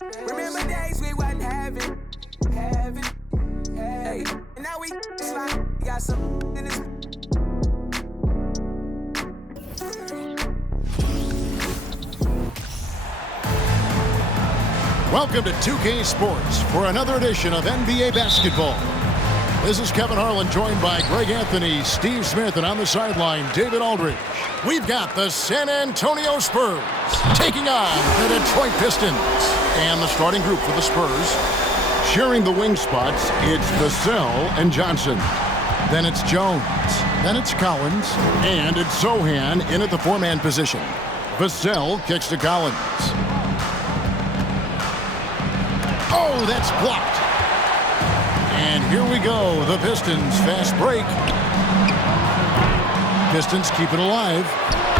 Remember days we wasn't having. Hey, and now we slide. Got some in this. Welcome to 2K Sports for another edition of NBA basketball. This is Kevin Harlan, joined by Greg Anthony, Steve Smith, and on the sideline, David Aldridge. We've got the San Antonio Spurs taking on the Detroit Pistons. And the starting group for the Spurs, sharing the wing spots, it's Vassell and Johnson. Then it's Jones. Then it's Collins. And it's Sochan in at the four-man position. Vassell kicks to Collins. Oh, that's blocked. And here we go, the Pistons fast break. Pistons keep it alive.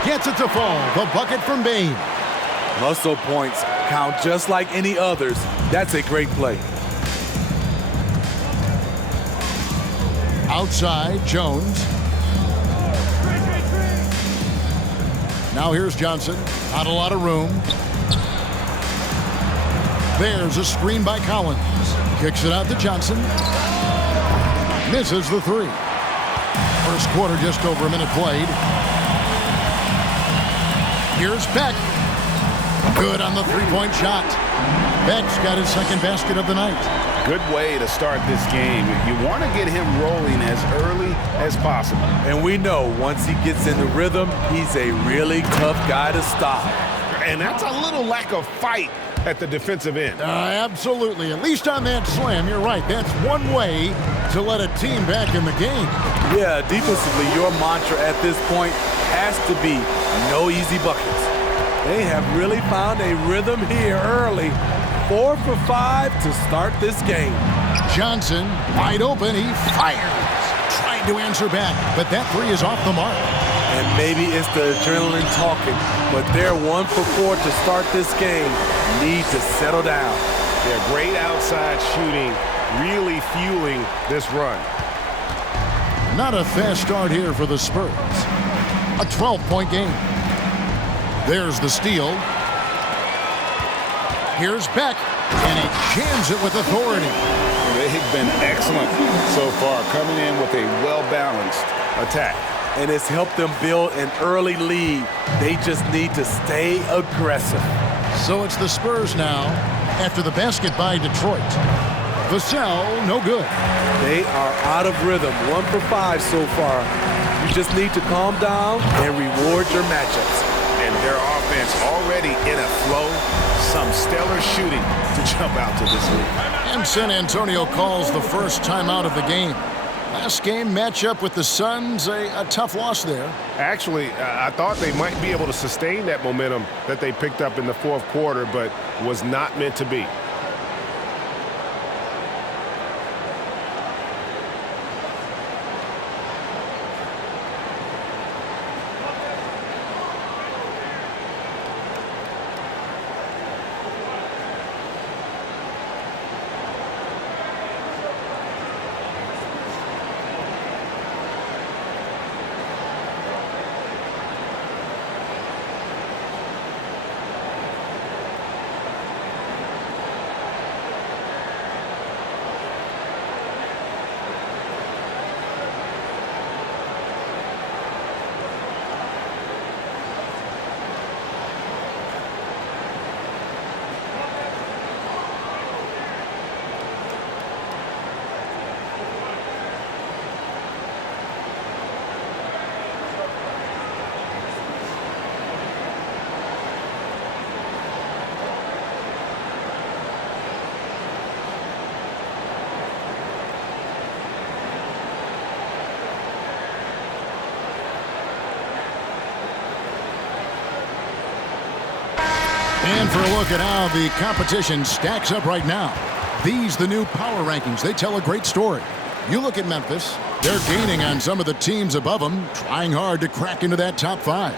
Gets it to fall, the bucket from Bane. Hustle points count just like any others. That's a great play. Outside, Jones. Now here's Johnson. Not a lot of room. There's a screen by Collins. Kicks it out to Johnson. Misses the three. First quarter, just over a minute played. Here's Beck. Good on the three-point shot. Beck's got his second basket of the night. Good way to start this game. You want to get him rolling as early as possible. And we know once he gets in the rhythm, he's a really tough guy to stop. And that's a little lack of fight at the defensive end. Absolutely. At least on that slam, you're right. That's one way to let a team back in the game. Yeah, defensively, your mantra at this point has to be no easy buckets. They have really found a rhythm here early. 4 for 5 to start this game. Johnson, wide open, he fires. Trying to answer back, but that three is off the mark. And maybe it's the adrenaline talking, but they're 1 for 4 to start this game. Need to settle down. They're great outside shooting, really fueling this run. Not a fast start here for the Spurs. A 12-point game. There's the steal. Here's Beck, and he jams it with authority. They've been excellent so far, coming in with a well-balanced attack. And it's helped them build an early lead. They just need to stay aggressive. So it's the Spurs now after the basket by Detroit. Vassell, no good. They are out of rhythm, 1 for 5 so far. You just need to calm down and reward your matchups. And their offense already in a flow. Some stellar shooting to jump out to this lead. And San Antonio calls the first timeout of the game. Last game matchup with the Suns, a tough loss there. Actually, I thought they might be able to sustain that momentum that they picked up in the fourth quarter, but was not meant to be. And for a look at how the competition stacks up right now. These, the new power rankings, they tell a great story. You look at Memphis, they're gaining on some of the teams above them, trying hard to crack into that top 5.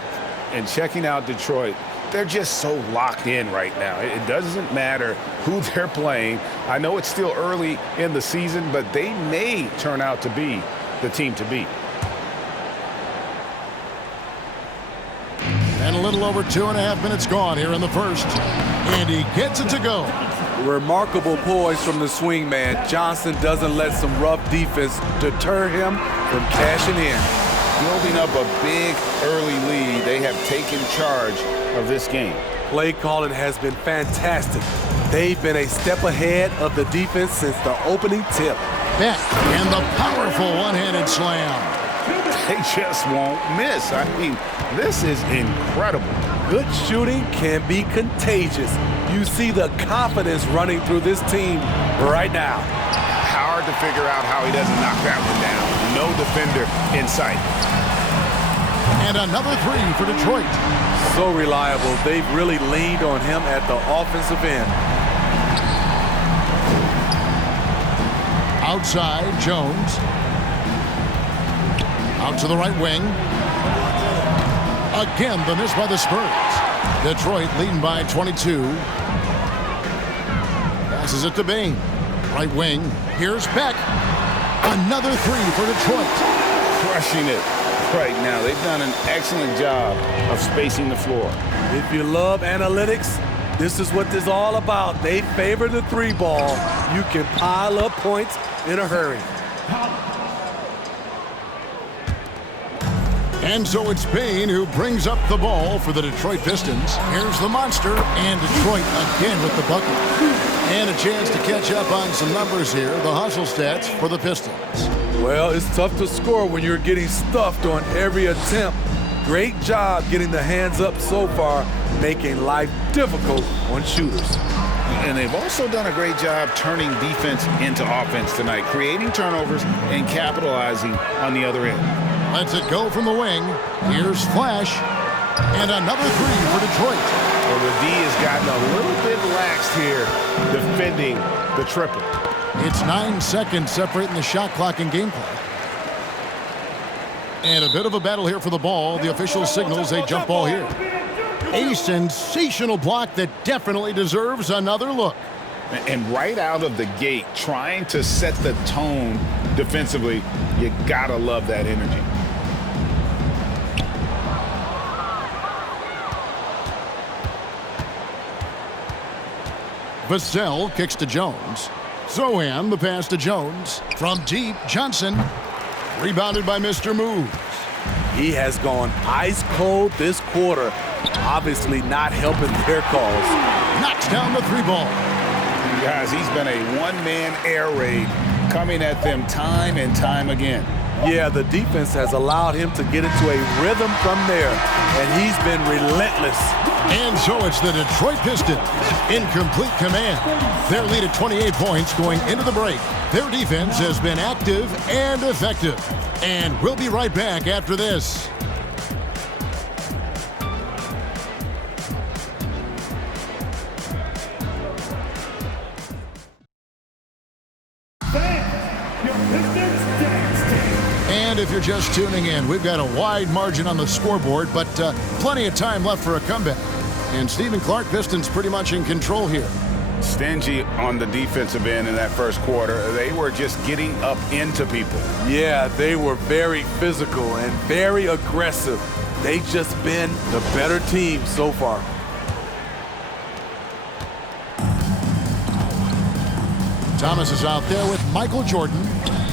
And checking out Detroit, they're just so locked in right now. It doesn't matter who they're playing. I know it's still early in the season, but they may turn out to be the team to beat. And a little little over 2.5 minutes gone here in the first. And he gets it to go. Remarkable poise from the swing man. Johnson doesn't let some rough defense deter him from cashing in. Building up a big early lead, they have taken charge of this game. Play calling has been fantastic. They've been a step ahead of the defense since the opening tip. Beck and the powerful one-handed slam. They just won't miss. I mean, this is incredible. Good shooting can be contagious. You see the confidence running through this team right now. Hard to figure out how he doesn't knock that one down. No defender in sight. And another three for Detroit. So reliable. They've really leaned on him at the offensive end. Outside, Jones. Out to the right wing. Again, the miss by the Spurs. Detroit leading by 22. Passes it to Bing. Right wing. Here's Beck. Another three for Detroit. Crushing it right now. They've done an excellent job of spacing the floor. If you love analytics, this is what this is all about. They favor the three ball. You can pile up points in a hurry. And so it's Payne who brings up the ball for the Detroit Pistons. Here's the monster, and Detroit again with the bucket. And a chance to catch up on some numbers here, the hustle stats for the Pistons. Well, it's tough to score when you're getting stuffed on every attempt. Great job getting the hands up so far, making life difficult on shooters. And they've also done a great job turning defense into offense tonight, creating turnovers and capitalizing on the other end. Lets it go from the wing. Here's Flash. And another three for Detroit. Well, the D has gotten a little bit laxed here defending the triple. It's 9 seconds separating the shot clock and game clock. And a bit of a battle here for the ball. The official signals a jump ball here. A sensational block that definitely deserves another look. And right out of the gate, trying to set the tone defensively, you gotta love that energy. Vassell kicks to Jones. Sohan, the pass to Jones. From deep, Johnson. Rebounded by Mr. Moves. He has gone ice cold this quarter. Obviously not helping their cause. Knocks down the three ball. Guys, he's been a one-man air raid coming at them time and time again. Yeah, the defense has allowed him to get into a rhythm from there, and he's been relentless. And so it's the Detroit Pistons in complete command. Their lead at 28 points going into the break. Their defense has been active and effective. And we'll be right back after this. And if you're just tuning in, we've got a wide margin on the scoreboard, but plenty of time left for a comeback. And Stephen Clark, Pistons pretty much in control here. Stingy on the defensive end in that first quarter. They were just getting up into people. Yeah, they were very physical and very aggressive. They've just been the better team so far. Thomas is out there with Michael Jordan.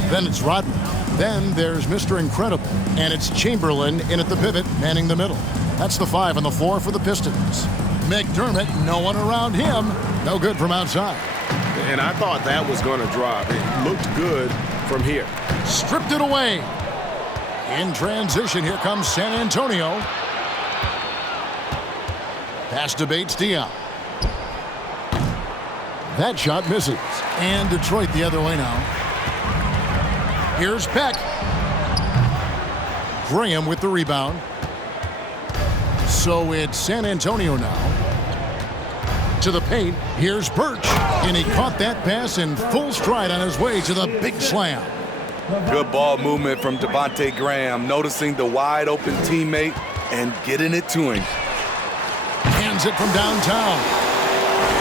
Then it's Rodman. Then there's Mr. Incredible. And it's Chamberlain in at the pivot, manning the middle. That's the 5 on the floor for the Pistons. McDermott, no one around him. No good from outside. And I thought that was going to drop. It looked good from here. Stripped it away. In transition, here comes San Antonio. Pass to Bates-Diop. That shot misses. And Detroit the other way now. Here's Beck. Graham with the rebound. So it's San Antonio now. To the paint, here's Birch. And he caught that pass in full stride on his way to the big slam. Good ball movement from Devontae Graham, noticing the wide open teammate and getting it to him. Hands it from downtown.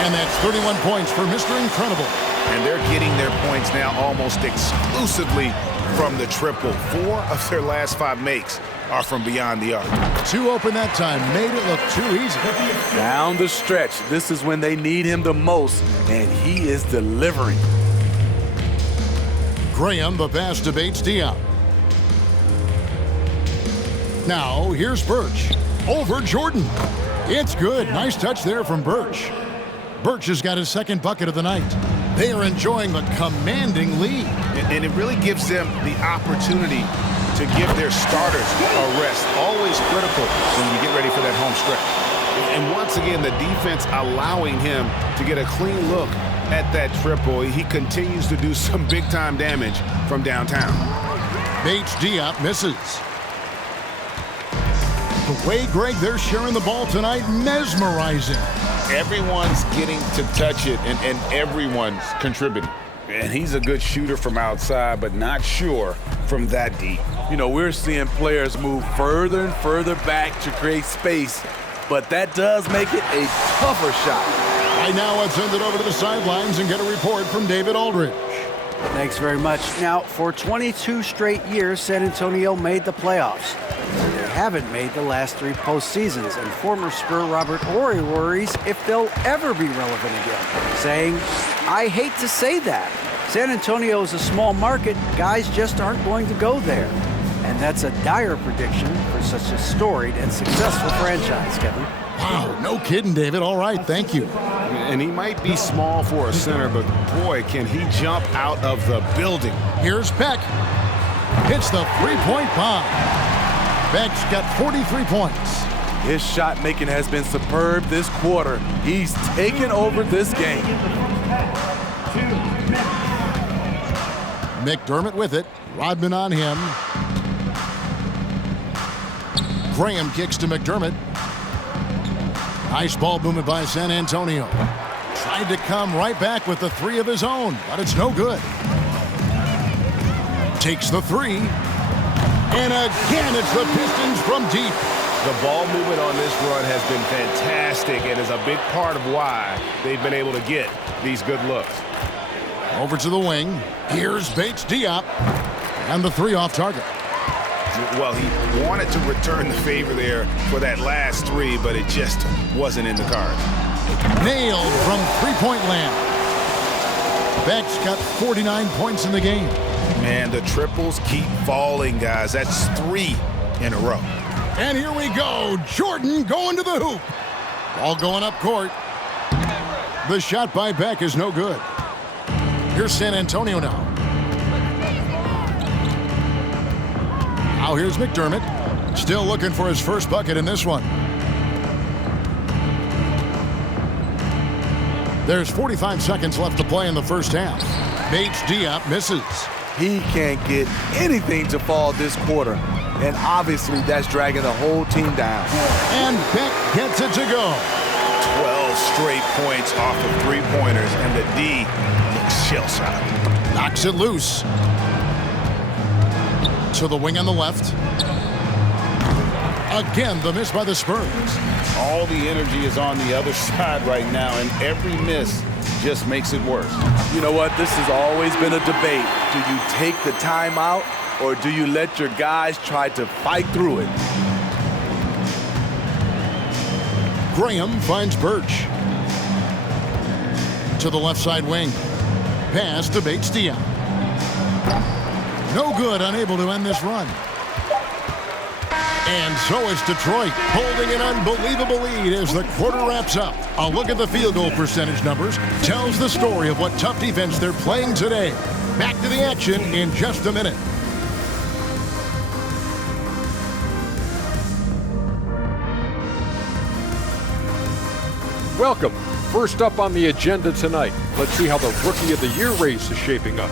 And that's 31 points for Mr. Incredible. And they're getting their points now almost exclusively from the triple. 4 of their last 5 makes are from beyond the arc. 2 open that time, made it look too easy. Down the stretch, this is when they need him the most, and he is delivering. Graham, the pass to Bates-Diop. Now, here's Birch. Over Jordan. It's good. Nice touch there from Birch. Birch has got his second bucket of the night. They are enjoying the commanding lead. And it really gives them the opportunity to give their starters a rest. Always critical when you get ready for that home stretch. And once again, the defense allowing him to get a clean look at that triple. He continues to do some big-time damage from downtown. Bates-Diop misses. The way, Greg, they're sharing the ball tonight, mesmerizing. Everyone's getting to touch it, and everyone's contributing. And he's a good shooter from outside, but not sure from that deep. You know, we're seeing players move further and further back to create space, but that does make it a tougher shot. Right now, let's send it over to the sidelines and get a report from David Aldridge. Thanks very much. Now, for 22 straight years, San Antonio made the playoffs. They haven't made the last 3 postseasons, and former Spur Robert Horry worries if they'll ever be relevant again, saying, "I hate to say that. San Antonio is a small market. Guys just aren't going to go there." And that's a dire prediction for such a storied and successful franchise, Kevin. Wow, no kidding, David. All right, thank you. And he might be small for a center, but boy, can he jump out of the building. Here's Beck. Hits the three-point bomb. Beck's got 43 points. His shot making has been superb this quarter. He's taken over this game. McDermott with it. Rodman on him. Graham kicks to McDermott. Nice ball movement by San Antonio. Tried to come right back with the 3 of his own, but it's no good. Takes the 3. And again, it's the Pistons from deep. The ball movement on this run has been fantastic and is a big part of why they've been able to get these good looks. Over to the wing. Here's Bates-Diop. And the 3 off target. Well, he wanted to return the favor there for that last 3, but it just wasn't in the cards. Nailed from three-point land. Beck's got 49 points in the game. Man, the triples keep falling, guys. That's 3 in a row. And here we go. Jordan going to the hoop. Ball going up court. The shot by Beck is no good. Here's San Antonio now. Now here's McDermott. Still looking for his first bucket in this one. There's 45 seconds left to play in the first half. Bates-Diop misses. He can't get anything to fall this quarter, and obviously that's dragging the whole team down. And Beck gets it to go. 12 straight points off of 3-pointers, and the D looks shell-shocked. Knocks it loose. To the wing on the left. Again, the miss by the Spurs. All the energy is on the other side right now, and every miss just makes it worse. You know what? This has always been a debate. Do you take the timeout, or do you let your guys try to fight through it? Graham finds Birch. To the left side wing. Pass to Bates-Diop. No good, unable to end this run. And so it's Detroit holding an unbelievable lead as the quarter wraps up. A look at the field goal percentage numbers tells the story of what tough defense they're playing today. Back to the action in just a minute. Welcome. First up on the agenda tonight, let's see how the Rookie of the Year race is shaping up.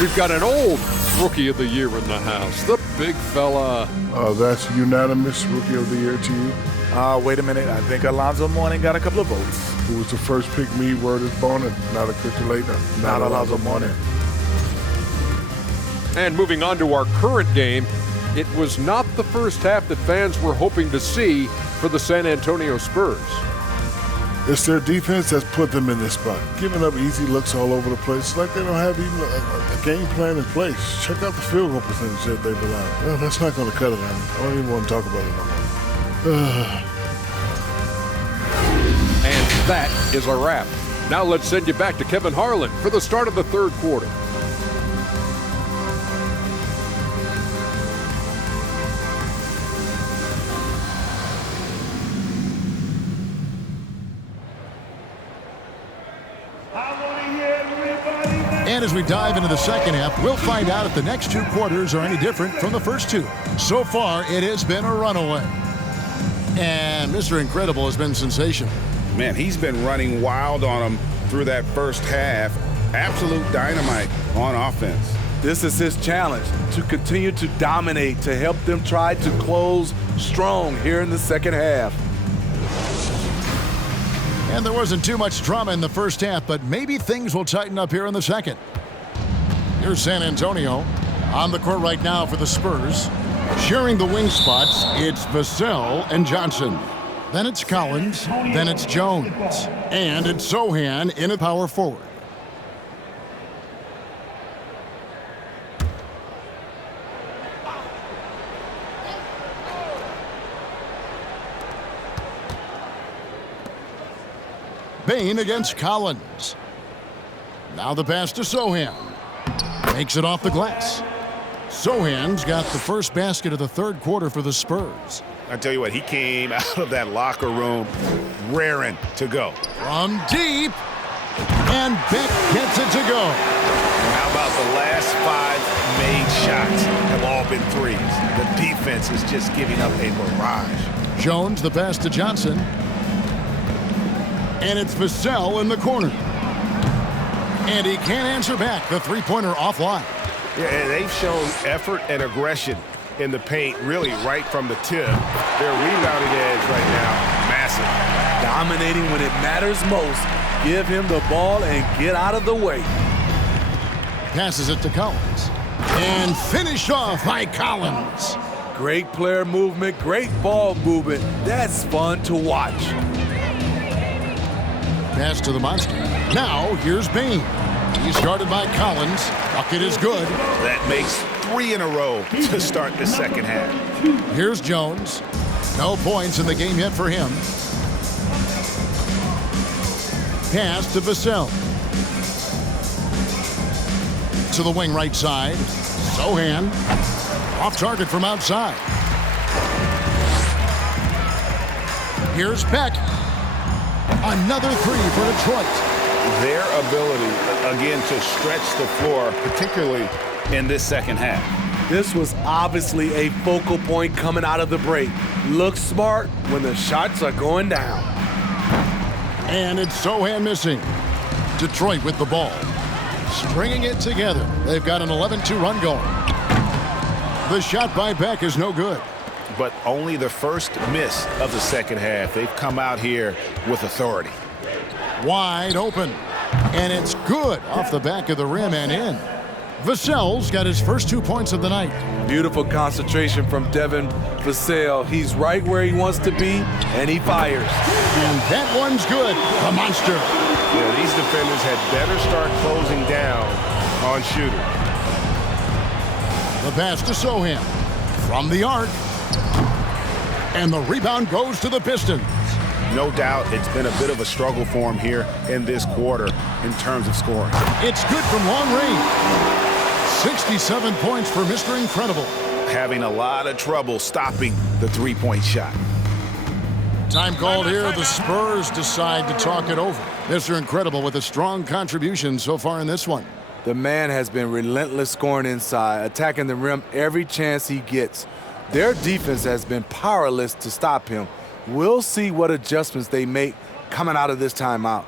We've got an old Rookie of the Year in the house, the big fella. That's unanimous Rookie of the Year to you. Wait a minute. I think Alonzo Mourning got a couple of votes. Who was the first pick me? Word is born, not a Christian later. Not Alonzo Mourning. And moving on to our current game, it was not the first half that fans were hoping to see for the San Antonio Spurs. It's their defense that's put them in this spot. Giving up easy looks all over the place. It's like they don't have even a game plan in place. Check out the field goal percentage that they've allowed. Well, that's not going to cut it on me. I don't even want to talk about it no more. And that is a wrap. Now let's send you back to Kevin Harlan for the start of the third quarter. And as we dive into the second half, we'll find out if the next two quarters are any different from the first two. So far, it has been a runaway. And Mr. Incredible has been sensational. Man, he's been running wild on them through that first half. Absolute dynamite on offense. This is his challenge, to continue to dominate, to help them try to close strong here in the second half. And there wasn't too much drama in the first half, but maybe things will tighten up here in the second. Here's San Antonio on the court right now for the Spurs. Sharing the wing spots, it's Vassell and Johnson. Then it's Collins, then it's Jones. And it's Sochan in a power forward. Bane against Collins. Now the pass to Sochan. Makes it off the glass. Sochan's got the first basket of the third quarter for the Spurs. I tell you what, he came out of that locker room raring to go. From deep. And Beck gets it to go. How about the last 5 made shots have all been threes? The defense is just giving up a barrage. Jones, the pass to Johnson. And it's Vassell in the corner. And he can't answer back. The three-pointer offline. Yeah, and they've shown effort and aggression in the paint, really right from the tip. Their rebounding edge right now, massive. Dominating when it matters most. Give him the ball and get out of the way. Passes it to Collins. And finished off by Collins. Great player movement, great ball movement. That's fun to watch. Pass to the monster. Now, here's Bane. He's guarded by Collins. Bucket is good. That makes 3 in a row to start the second half. Here's Jones. No points in the game yet for him. Pass to Vassell. To the wing right side. Sochan. Off target from outside. Here's Beck. Another three for Detroit. Their ability, again, to stretch the floor, particularly in this second half. This was obviously a focal point coming out of the break. Look smart when the shots are going down. And it's Sochan missing. Detroit with the ball. Stringing it together. They've got an 11-2 run going. The shot by Beck is no good. But only the first miss of the second half. They've come out here with authority. Wide open. And it's good off the back of the rim and in. Vassell's got his first 2 points of the night. Beautiful concentration from Devin Vassell. He's right where he wants to be, and he fires. And that one's good. The monster. Yeah, these defenders had better start closing down on shooters. The pass to Sochan. From the arc. And the rebound goes to the Pistons. No doubt it's been a bit of a struggle for him here in this quarter in terms of scoring. It's good from long range. 67 points for Mr. Incredible. Having a lot of trouble stopping the three-point shot. Time called here. The Spurs decide to talk it over. Mr. Incredible with a strong contribution so far in this one. The man has been relentless scoring inside, attacking the rim every chance he gets. Their defense has been powerless to stop him. We'll see what adjustments they make coming out of this timeout.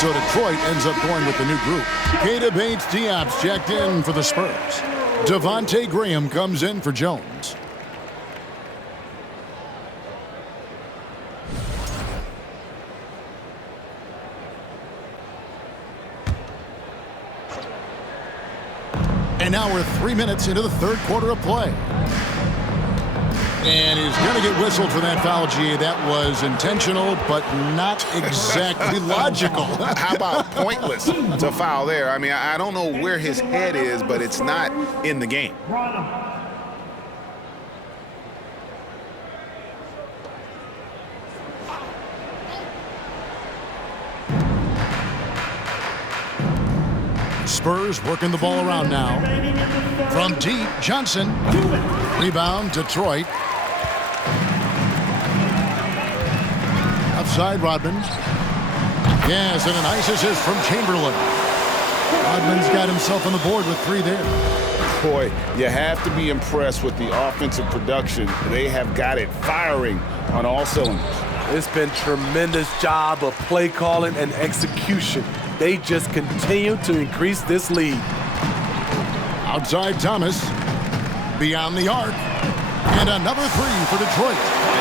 So Detroit ends up going with the new group. Keita Bates-Diop's checked in for the Spurs. Devontae Graham comes in for Jones. And now we're 3 minutes into the third quarter of play. And he's going to get whistled for that foul, G. That was intentional, but not exactly logical. How about pointless to foul there? I mean, I don't know where his head is, but it's not in the game. Spurs working the ball around now. From deep, Johnson. Rebound, Detroit. Outside, Rodman. Yes, and a nice assist from Chamberlain. Rodman's got himself on the board with 3 there. Boy, you have to be impressed with the offensive production. They have got it firing on all cylinders. It's been tremendous job of play calling and execution. They just continue to increase this lead. Outside Thomas. Beyond the arc. And another 3 for Detroit.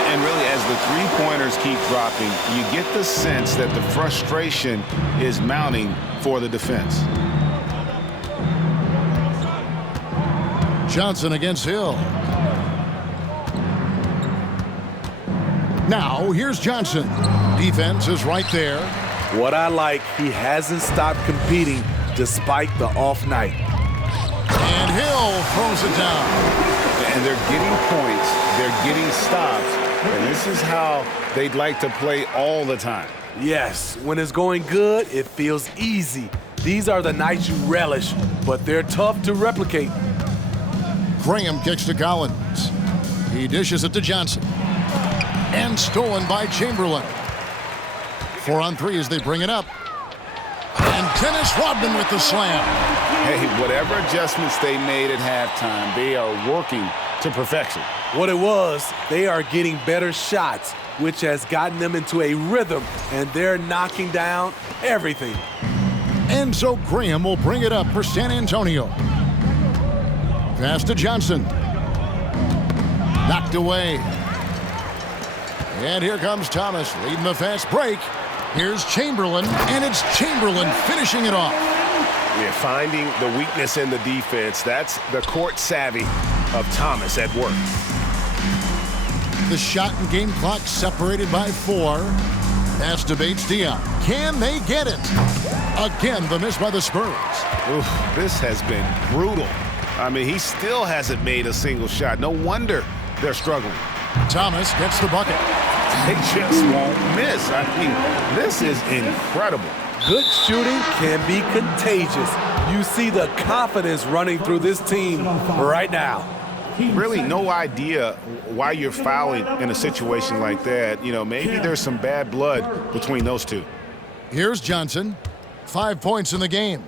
And really, as the three-pointers keep dropping, you get the sense that the frustration is mounting for the defense. Johnson against Hill. Now, here's Johnson. Defense is right there. What I like, he hasn't stopped competing despite the off night. And Hill throws it down. And they're getting points, they're getting stops, and this is how they'd like to play all the time. Yes, when it's going good, it feels easy. These are the nights you relish, but they're tough to replicate. Graham kicks to Collins. He dishes it to Johnson. And stolen by Chamberlain. 4 on 3 as they bring it up. And Dennis Rodman with the slam. Hey, whatever adjustments they made at halftime, they are working to perfection. What it was, they are getting better shots, which has gotten them into a rhythm, and they're knocking down everything. And so Graham will bring it up for San Antonio. Pass to Johnson. Knocked away. And here comes Thomas leading the fast break. Here's Chamberlain, and it's Chamberlain finishing it off. Yeah, finding the weakness in the defense. That's the court savvy of Thomas at work. The shot and game clock separated by 4. Pass to Bates-Diop. Can they get it? Again, the miss by the Spurs. Oof, this has been brutal. I mean, he still hasn't made a single shot. No wonder they're struggling. Thomas gets the bucket. They just won't miss. I mean, this is incredible. Good shooting can be contagious. You see the confidence running through this team right now. Really no idea why you're fouling in a situation like that. You know, maybe there's some bad blood between those two. Here's Johnson. 5 points in the game.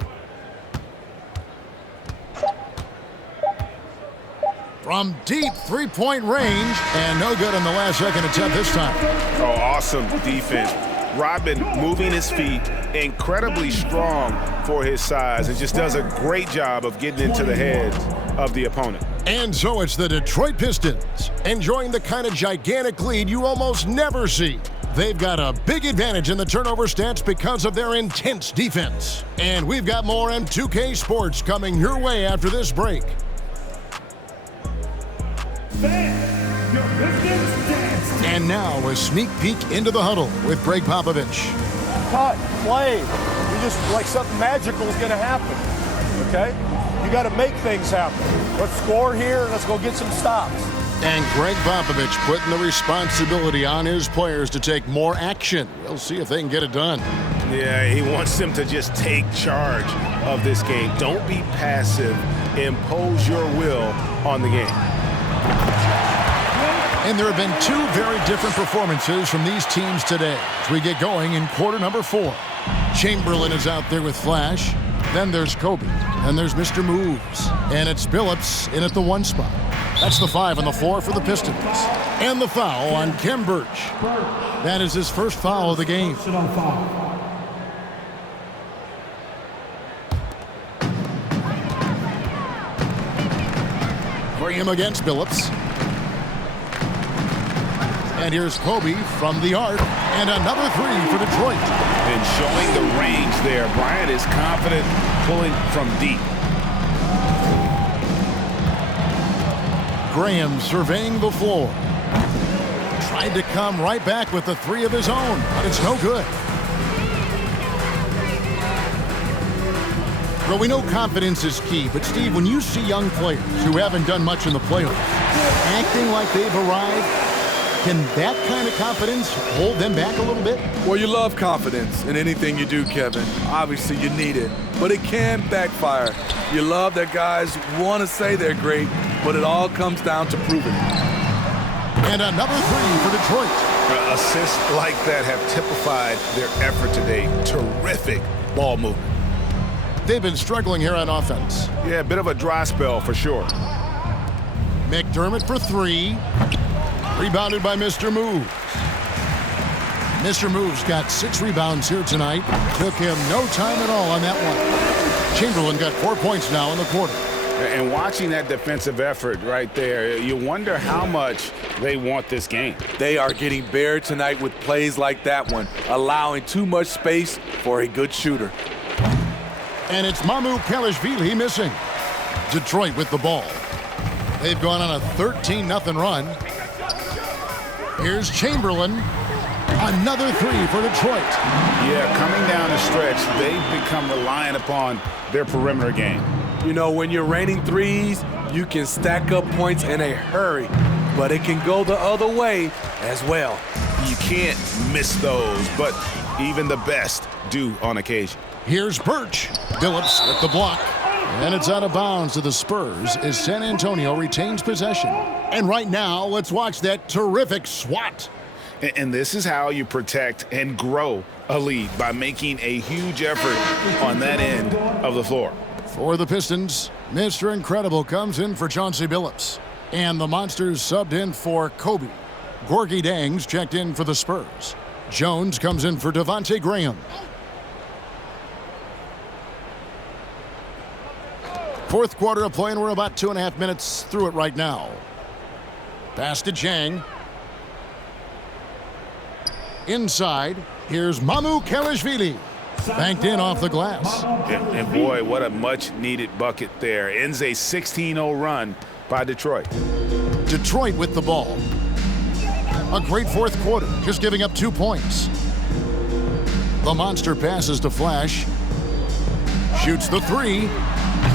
From deep three-point range, and no good in the last second attempt this time. Oh, awesome defense. Rodman moving his feet, incredibly strong for his size, and just does a great job of getting into the heads of the opponent. And so it's the Detroit Pistons, enjoying the kind of gigantic lead you almost never see. They've got a big advantage in the turnover stats because of their intense defense. And we've got more M2K Sports coming your way after this break. And now a sneak peek into the huddle with Greg Popovich. Cut, play. You just like something magical is going to happen. Okay? You got to make things happen. Let's score here. Let's go get some stops. And Greg Popovich putting the responsibility on his players to take more action. We'll see if they can get it done. Yeah, he wants them to just take charge of this game. Don't be passive. Impose your will on the game. And there have been 2 very different performances from these teams today as we get going in quarter number 4. Chamberlain is out there with Flash. Then there's Kobe. And there's Mr. Moves. And it's Billups in at the 1 spot. That's the 5 on the floor for the Pistons. And the foul on Khem Birch. That is his first foul of the game. Graham against Billups. And here's Kobe from the arc. And another three for Detroit. And showing the range there. Bryant is confident pulling from deep. Graham surveying the floor. Tried to come right back with the three of his own, but it's no good. Well, we know confidence is key, but Steve, when you see young players who haven't done much in the playoffs acting like they've arrived, can that kind of confidence hold them back a little bit? Well, you love confidence in anything you do, Kevin. Obviously, you need it, but it can backfire. You love that guys want to say they're great, but it all comes down to proving it. And another three for Detroit. Assists like that have typified their effort today. Terrific ball movement. They've been struggling here on offense. Yeah, a bit of a dry spell for sure. McDermott for three. Rebounded by Mr. Moves. Mr. Moves got 6 rebounds here tonight. Took him no time at all on that one. Chamberlain got 4 points now in the quarter. And watching that defensive effort right there, you wonder how much they want this game. They are getting buried tonight with plays like that one, allowing too much space for a good shooter. And it's Mamu Kelishvili missing. Detroit with the ball. They've gone on a 13-0 run. Here's Chamberlain. Another three for Detroit. Yeah, coming down the stretch, they've become reliant upon their perimeter game. You know, when you're raining threes, you can stack up points in a hurry, but it can go the other way as well. You can't miss those, but even the best do on occasion. Here's Birch. Billups with the block. And it's out of bounds to the Spurs as San Antonio retains possession. And right now, let's watch that terrific swat. And this is how you protect and grow a lead, by making a huge effort on that end of the floor. For the Pistons, Mr. Incredible comes in for Chauncey Billups. And the Monsters subbed in for Kobe. Gorgie Dangs checked in for the Spurs. Jones comes in for Devontae Graham. Fourth quarter of play, and we're about 2.5 minutes through it right now. Pass to Chang. Inside, here's Mamu Kelishvili. Banked in off the glass. And boy, what a much-needed bucket there. Ends a 16-0 run by Detroit. Detroit with the ball. A great fourth quarter, just giving up 2 points. The Monster passes to Flash. Shoots the three.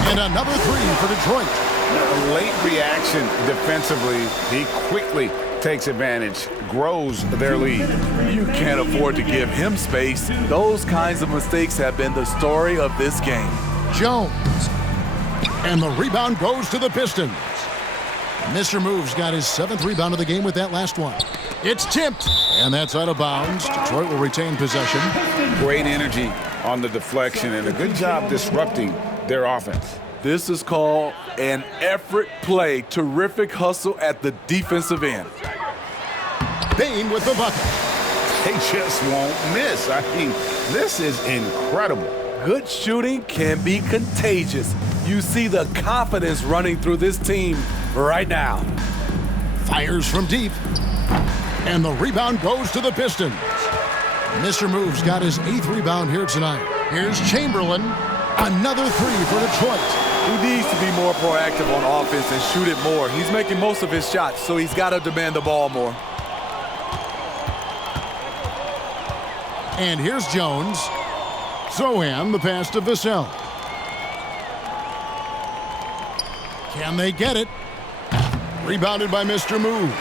And another three for Detroit. A late reaction defensively. He quickly takes advantage, grows their lead. You can't afford to give him space. Those kinds of mistakes have been the story of this game. Jones. And the rebound goes to the Pistons. Mr. Moves got his 7th rebound of the game with that last one. It's tipped, and that's out of bounds. Detroit will retain possession. Great energy on the deflection, and a good job disrupting their offense. This is called an effort play. Terrific hustle at the defensive end. Bane with the bucket. They just won't miss. I mean, this is incredible. Good shooting can be contagious. You see the confidence running through this team right now. Fires from deep. And the rebound goes to the Pistons. Mr. Moves got his 8th rebound here tonight. Here's Chamberlain. Another three for Detroit. He needs to be more proactive on offense and shoot it more. He's making most of his shots, so he's got to demand the ball more. And here's Jones. Sohan, the pass to Vassell. Can they get it? Rebounded by Mr. Moves.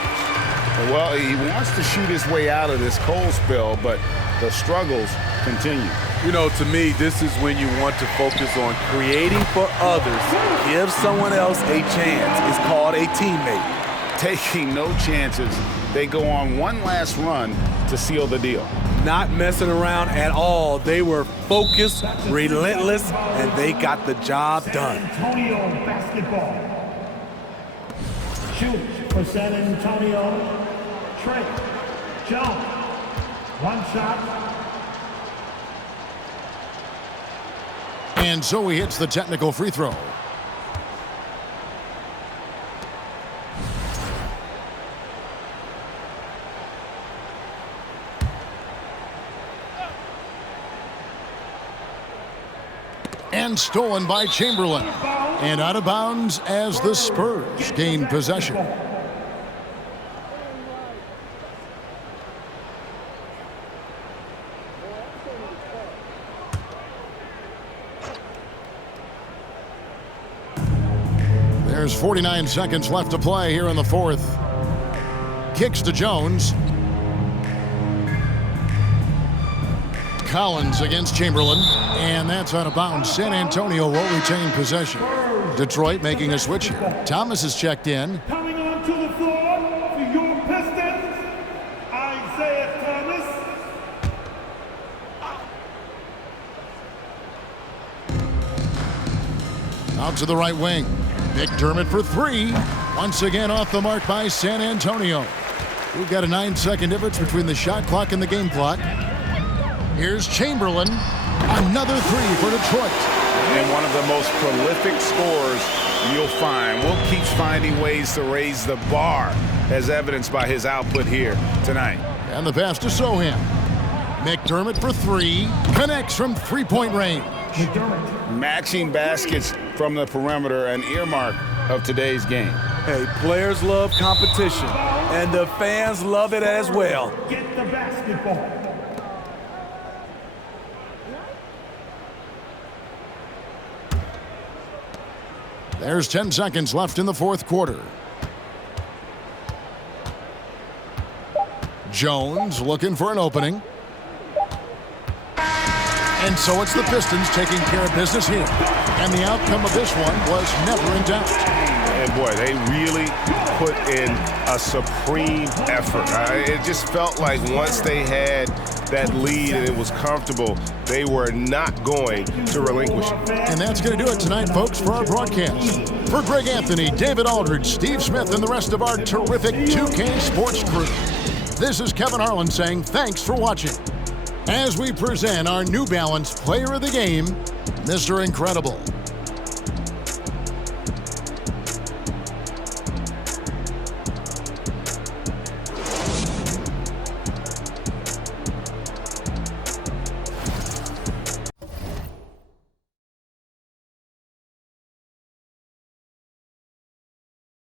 Well, he wants to shoot his way out of this cold spell, but the struggles continue. You know, to me, this is when you want to focus on creating for others. Give someone else a chance. It's called a teammate. Taking no chances. They go on one last run to seal the deal. Not messing around at all. They were focused, relentless, and they got the job done. San Antonio basketball. Shoot for San Antonio. Trey Jones. One shot. And so he hits the technical free throw. And stolen by Chamberlain. And out of bounds as the Spurs gain possession. There's 49 seconds left to play here in the fourth. Kicks to Jones. Collins against Chamberlain, and that's out of bounds. San Antonio will retain possession. Detroit making a switch here. Thomas is checked in. Coming onto the floor for your Pistons, Isaiah Thomas. Out to the right wing. McDermott for three. Once again off the mark by San Antonio. We've got a 9-second difference between the shot clock and the game clock. Here's Chamberlain. Another three for Detroit. And one of the most prolific scorers you'll find. Will keeps finding ways to raise the bar, as evidenced by his output here tonight. And the pass to Sohan. McDermott for three. Connects from three-point range. Matching baskets from the perimeter, an earmark of today's game. Hey, players love competition, and the fans love it as well. Get the basketball. There's 10 seconds left in the fourth quarter. Jones looking for an opening. And so it's the Pistons taking care of business here. And the outcome of this one was never in doubt. And boy, they really put in a supreme effort. It just felt like once they had that lead and it was comfortable, they were not going to relinquish it. And that's going to do it tonight, folks, for our broadcast. For Greg Anthony, David Aldridge, Steve Smith, and the rest of our terrific 2K Sports crew, this is Kevin Harlan saying thanks for watching as we present our New Balance Player of the Game, Mr. Incredible.